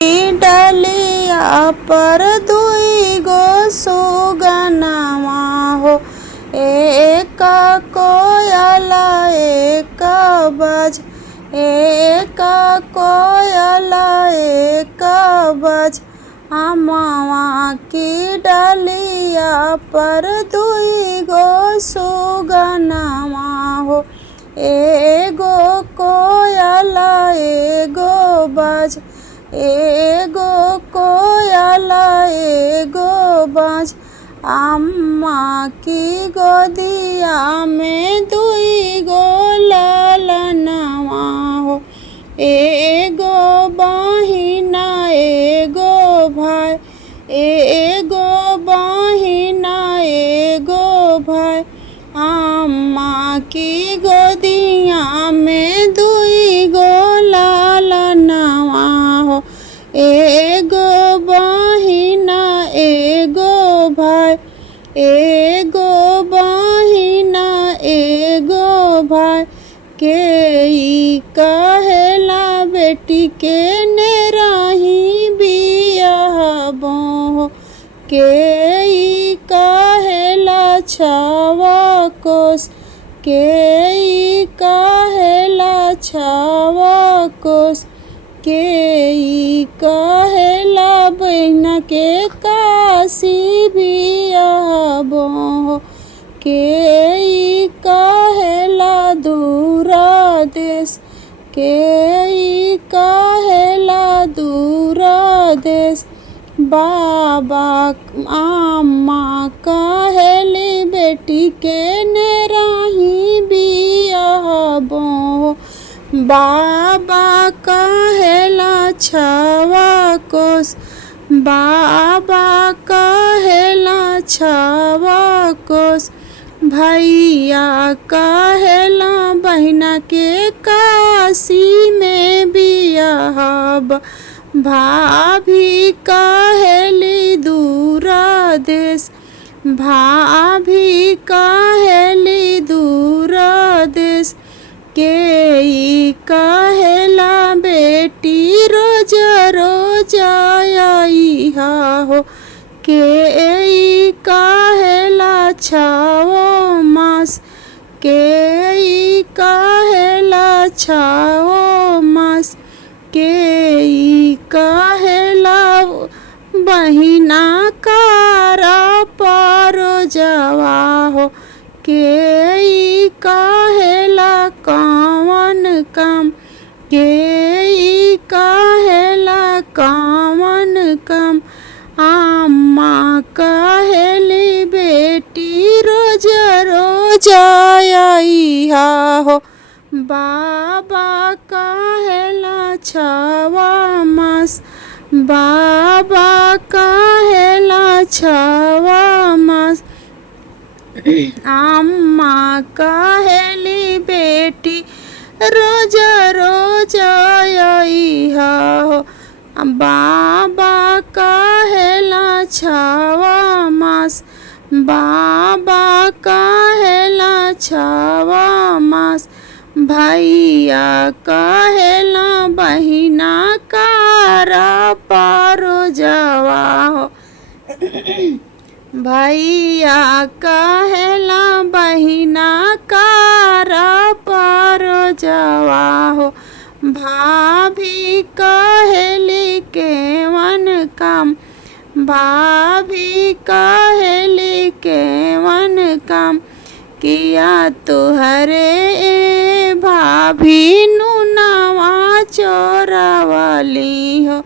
डलिया पर दुई गो सुगनवा हो, एक कोयल एक बज, एक कोयल एक बज। अमवा की डलिया पर दुई गो सुगनवा हो, एगो कोयल एगो बज, एगो कोयल एगो बज। अम्मा की गोदिया में दुई गो ललनवा हो, एगो बहिना एगो भाई, एगो बहिना एगो भाई। अम्मा की गोदिया में दुई गो ललनवा हो, एगो बहिना एगो भाई, एगो बहिना एगो भाई। के कहेला बेटी के नेराही बियाहबो हो, के कहेला छवा कोस, के कहेला छवा कोस। के कहेला बहिना के काशी बियाहबो हो, के कहेला दूरा देश, के कहेला दूरा देश। बाबा अम्मा कहेली बेटी के नेराही बियाहबो हो, बाबा कहेला छवा कोस, बाबा कहेला छवा कोस। भैया कहेला बहिना के काशी में बियाहब, भाभी कहेली दूरा देश, भाभी कहेली दूरा देश। के कहेला बेटी रोज रोज आइहा हो, के कहेला छाओ मास, के कहेला छाओ मास। के कहेला बहिना कारा पारो जवा हो, के कहेला कौन काम, के कहेला कौन काम। अम्मा कहेली बेटी रोज रोज आइहा हो, बाबा कहेला छवा मास, बाबा कहेला छवा मास। अम्मा कहेली बेटी रोज रोज आइहा हो, बाबा कहेला छवा मास, बाबा कहेला छवा मास। भैया कहेला बहिना कारा पारो जवा हो, भैया कहेला बहिना कारा पारो जवा हो। भाभी कहेली केवन काम, भाभी कहेली केवन काम। किया तुहरे भाभी नुनावा चोरावली हो,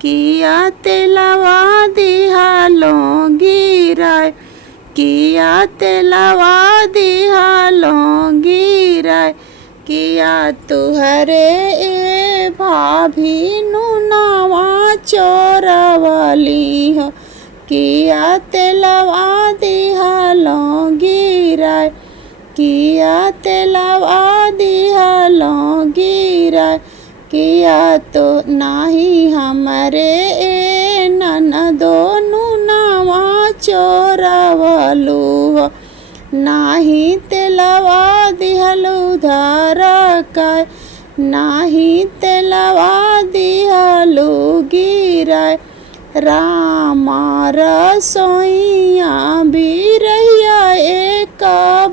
किया तेलवा दिहा लोंगी राय, किया तेलवा दिहा लोंगी राय। किया तुहरे भाभी नुनावा चोरावली हो, किया तेलवा दिहा लोंगी राय, किया तेलवा दिहा लोंगी राय। किया तो नाही हमरे ननदो नुनावा चोरावलू हो, नाही तेलवा दिहलू धारा काय, नाही तेलवा दिहलू गी रामा रसोइया बिरहिया एक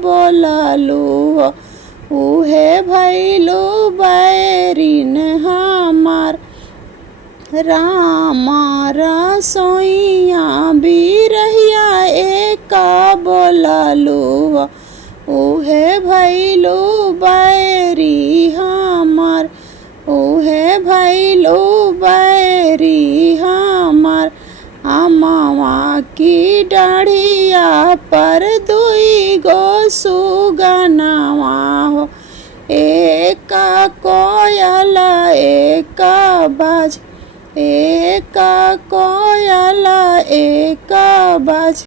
बोललू उहे भैलू बैरिन हमार। रामा रसोइया बिरहिया एक बोललू उहे भैलू बैरी हमार। उहे भैलू बैरी हमार। अमवा की डाढ़िया पर दुई गो सुगनवा हो, एक कोयल एक बाज, एक कोयल एक बाज।